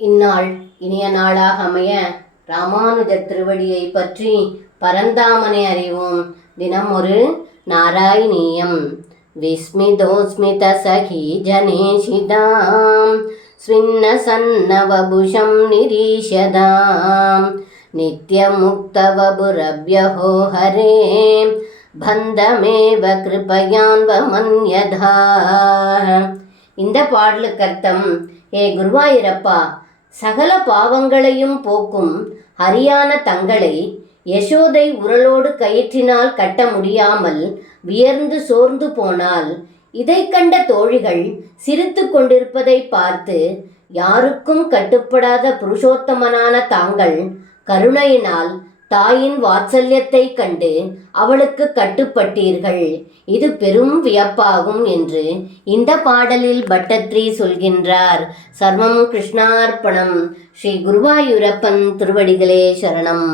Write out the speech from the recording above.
இந்நாள் இனிய நாளாக அமைய ராமானுஜர் திருவடியை பற்றி பரந்தாமனை அறிவோம். தினம் ஒரு நாராயணீயம். விஸ்மிதோஸ்மித சகி ஜனேஷிதாம் ஸ்வின்ன சன்னவபுஷம் நிரீஷதாம் நித்யமுக்தவபுரப்யஹோ ஹரே பந்தமேவ கிருபயான்வமன்யதா. இந்த பாடலுக்கு அர்த்தம்: ஏ குருவாயூரப்பா, சகல பாவங்களையும் போக்கும் ஹரியான தங்களை யசோதை உரலோடு கயிற்றினால் கட்ட முடியாமல் வியர்ந்து சோர்ந்து போனால் இதை கண்ட தோழிகள் சிரித்து கொண்டிருப்பதை பார்த்து யாருக்கும் கட்டுப்படாத புருஷோத்தமனான தாங்கள் கருணையினால் தாயின் வாத்சல்யத்தை கண்டு அவளுக்கு கட்டுப்பட்டீர்கள். இது பெரும் வியப்பாகும் என்று இந்த பாடலில் பட்டத்ரி சொல்கின்றார். சர்வம் கிருஷ்ணார்ப்பணம். ஸ்ரீ குருவாயூரப்பன் திருவடிகளே சரணம்.